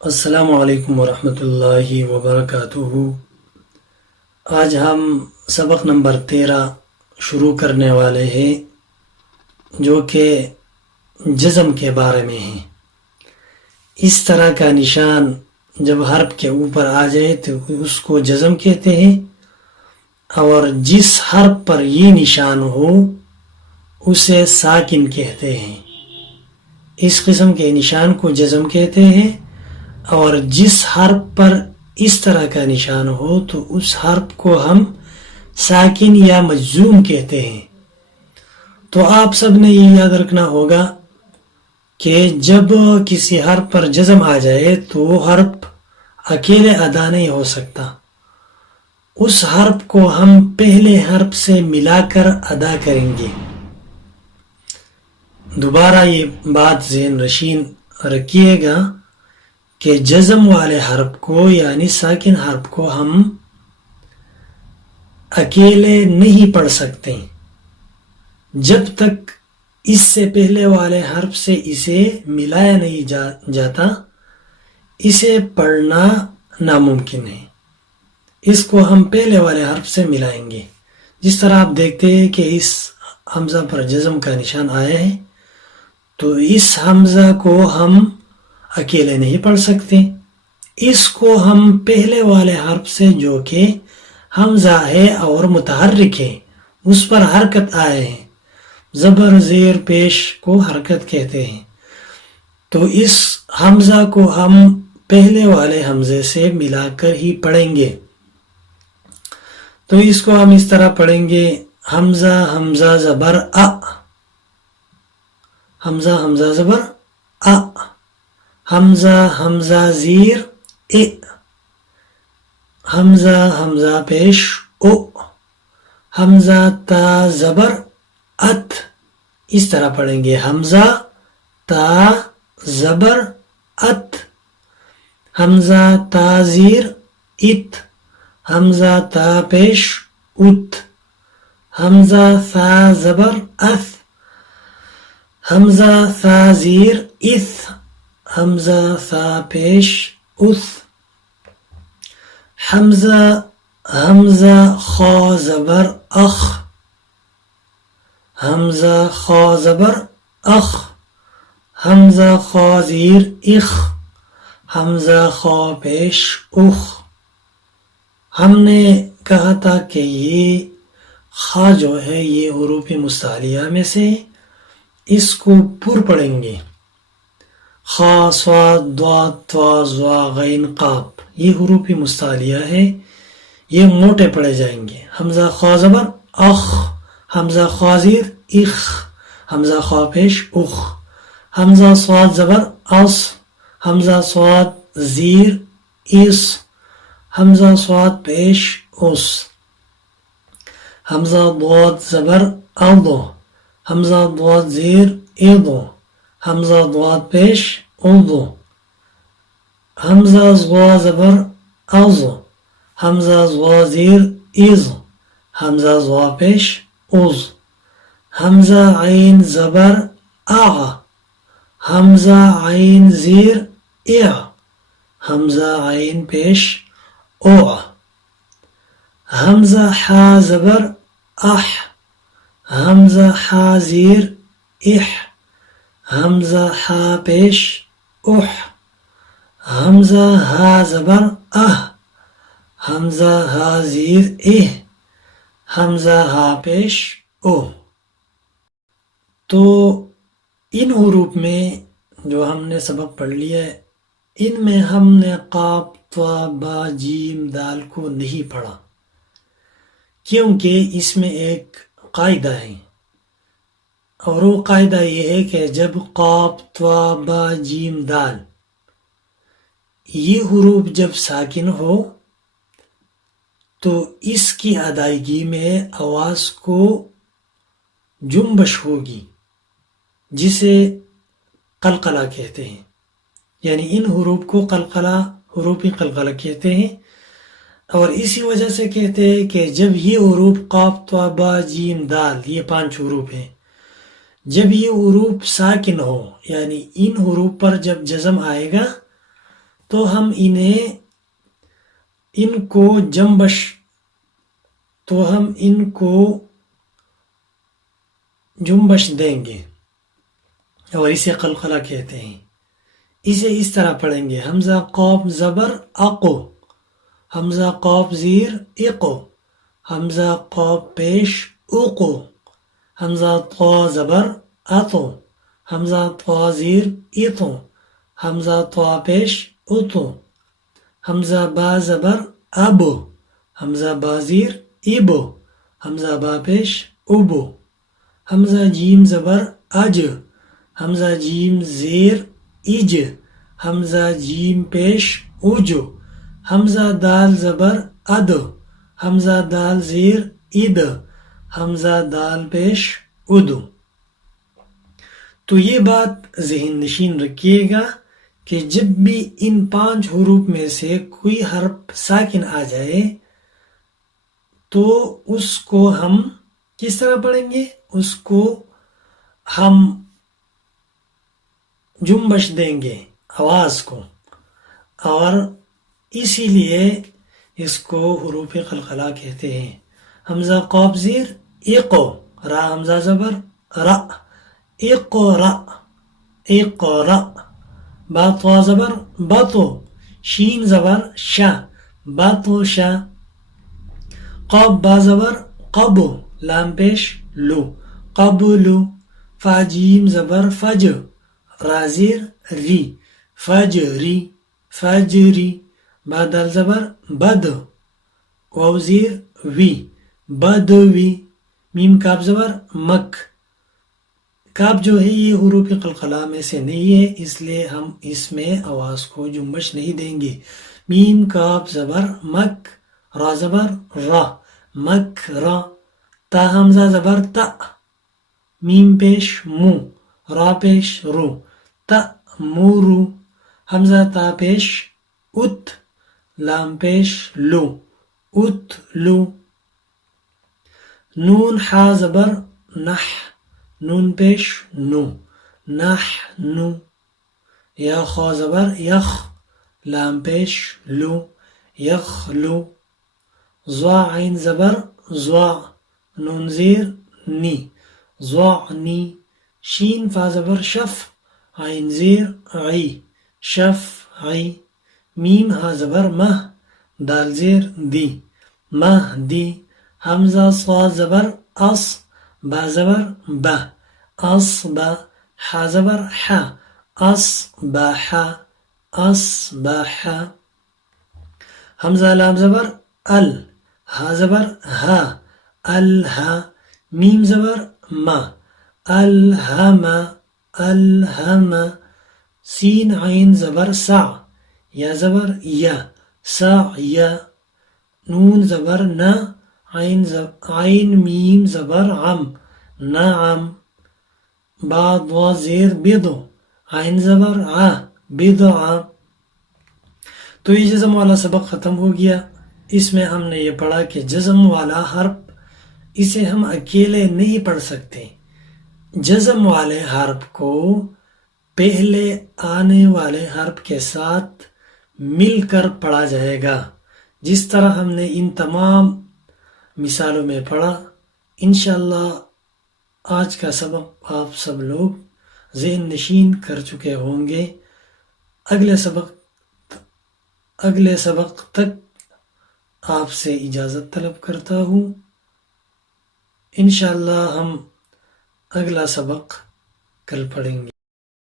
السلام علیکم ورحمۃ اللہ وبرکاتہ۔ آج ہم سبق نمبر 13 شروع کرنے والے ہیں، جو کہ جزم کے بارے میں ہے۔ اس طرح کا نشان جب حرف کے اوپر آ جائے تو اس کو جزم کہتے ہیں، اور جس حرف پر یہ نشان ہو اسے ساکن کہتے ہیں۔ اس قسم کے نشان کو جزم کہتے ہیں، اور جس حرف پر اس طرح کا نشان ہو تو اس حرف کو ہم ساکن یا مجزوم کہتے ہیں۔ تو آپ سب نے یہ یاد رکھنا ہوگا کہ جب کسی حرف پر جزم آ جائے تو وہ حرف اکیلے ادا نہیں ہو سکتا، اس حرف کو ہم پہلے حرف سے ملا کر ادا کریں گے۔ دوبارہ یہ بات ذہن نشین رکھیے گا کہ جزم والے حرف کو یعنی ساکن حرف کو ہم اکیلے نہیں پڑھ سکتے جب تک اس سے پہلے والے حرف سے اسے ملایا نہیں جاتا۔ اسے پڑھنا ناممکن ہے، اس کو ہم پہلے والے حرف سے ملائیں گے۔ جس طرح آپ دیکھتے ہیں کہ اس حمزہ پر جزم کا نشان آیا ہے، تو اس حمزہ کو ہم اکیلے نہیں پڑھ سکتے، اس کو ہم پہلے والے حرف سے جو کہ حمزہ ہے اور متحرک ہے اس پر حرکت آئے ہیں، زبر زیر پیش کو حرکت کہتے ہیں، تو اس حمزہ کو ہم پہلے والے حمزے سے ملا کر ہی پڑھیں گے۔ تو اس کو ہم اس طرح پڑھیں گے: حمزہ حمزہ زبر ا، حمزہ حمزہ زبر ا، حمزہ حمزہ زیر اے، حمزہ حمزہ پیش او، حمزہ تا زبر ات۔ اس طرح پڑھیں گے: حمزہ تا زبر ات، حمزہ تا زیر ات، حمزہ تا پیش ات، حمزہ ثا زبر اث، حمزہ ثا زیر اث، حمزہ ثا پیش اث، حمزہ حمزہ خا زبر اخ، حمزہ خا زبر اخ، حمزہ خا زیر اخ، حمزہ خا پیش اخ۔ ہم نے کہا تھا کہ یہ خا جو ہے یہ حروف مستعلیہ میں سے، اس کو پر پڑھیں گے: خا صاد ضاد طا ظا غین قاف۔ یہ حروف مستعلیہ ہے، یہ موٹے پڑھے جائیں گے: حمزہ خا زبر اخ، حمزہ خا زیر اخ، حمزہ خا پیش اخ، حمزہ صاد زبر اس، حمزہ صاد زیر اس، حمزہ صاد پیش اس، حمزہ ضاد زبر اض، حمزہ ضاد زیر اض، حمزہ ضاد پیش اض، حمزہ ضا زبر از، حمزہ ضا زیر از، حمزہ ضا پیش از، حمزہ عین زبر اع، حمزہ عین زیر اع، حمزہ عین پیش او، حمزہ حا زبر اح، حمزہ حا زیر اح، حمزہ حا پیش اح، حمزہ ہا زبر اہ، حمزہ ہا زیر اہ، حمزہ ہا پیش او۔ تو ان حروف میں جو ہم نے سبق پڑھ لیا ہے، ان میں ہم نے قاف طا با جیم دال کو نہیں پڑھا، کیونکہ اس میں ایک قاعدہ ہے، اور وہ قاعدہ یہ ہے کہ جب قاف طا با جیم دال یہ حروف جب ساکن ہو تو اس کی ادائیگی میں آواز کو جنبش ہوگی، جسے قلقلہ کہتے ہیں، یعنی ان حروف کو قلقلہ، حروف قلقلہ کہتے ہیں۔ اور اسی وجہ سے کہتے ہیں کہ جب یہ حروف قاف طا با جیم دال یہ 5 حروف ہیں، جب یہ حروف ساکن ہو یعنی ان حروف پر جب جزم آئے گا تو ہم ان کو جنبش دیں گے اور اسے قلقلہ کہتے ہیں. اسے اس طرح پڑھیں گے: حمزہ قاف زبر اقو، حمزہ قاف زیر اقو، حمزہ قاف پیش اقو، حمزہ طا زبر اتو، حمزہ طا زیر اتو، حمزہ طا پیش اتو، حمزہ با زبر ابو، حمزہ با زیر ابو، حمزہ با پیش ابو، حمزہ جیم زبر اج، حمزہ جیم زیر اج، حمزہ جیم پیش اجو، حمزہ دال زبر اد، حمزہ دال زیر اد، حمزہ دال پیش ادو. تو یہ بات ذہن نشین رکھیے گا کہ جب بھی ان 5 حروف میں سے کوئی حرف ساکن آ جائے تو اس کو ہم کس طرح پڑھیں گے؟ اس کو ہم جنبش دیں گے آواز کو، اور اسی لیے اس کو حروف قلقلہ کہتے ہیں. حمزہ قاف زیر اقو، را حمزہ زبر را، اقرا اقرا، با طا زبر بطو، شین زبر شا، بطو شا، قاف با زبر قبو، لام پیش لو، قبلو، فا جیم زبر فج، را زیر ری، فجری فجری، با دال زبر بد، واو زیر وی، بدوی، میم کاف زبر مک. کاف جو ہے یہ حروف قلقلہ میں سے نہیں ہے، اس لیے ہم اس میں آواز کو جنبش نہیں دیں گے. میم کاف زبر مک، را زبر را، مک را، تا حمزہ زبر تا، میم پیش مو، را پیش رو، تا مورو، حمزہ تا پیش ات، لام پیش لو، ات لو. نون حا زبر نح، نون پیش نو، نح نو، یا خا زبر یخ، لام پیش لو، یخ لو، ضا عین زبر ضا، نون زیر نی، ضا نی، شین فا زبر شف، عین زیر عی، شف عی، میم ہا زبر مہ، دال زیر دی، مہ دی، حمزہ صاد زبر اص، با زبر با، اص با، حا زبر حا، اص با حا، اص با حا، حمزہ لام زبر ال، ہا زبر ہا، الہا، میم زبر ما، الہما الہما، سین عین زبر سع، یا زبر یا، سعیا، نون زبر نا، عین میم زبر عم، نعم، با ضا زیر بدو، عین زبر ع، بدع. تو یہ جزم والا سبق ختم ہو گیا. اس میں ہم نے یہ پڑھا کہ جزم والا حرف اسے ہم اکیلے نہیں پڑھ سکتے. جزم والے حرف کو پہلے آنے والے حرف کے ساتھ مل کر پڑھا جائے گا، جس طرح ہم نے ان تمام مثالوں میں پڑھا. انشاءاللہ آج کا سبق آپ سب لوگ ذہن نشین کر چکے ہوں گے. اگلے سبق تک آپ سے اجازت طلب کرتا ہوں. انشاءاللہ ہم اگلا سبق کل پڑھیں گے.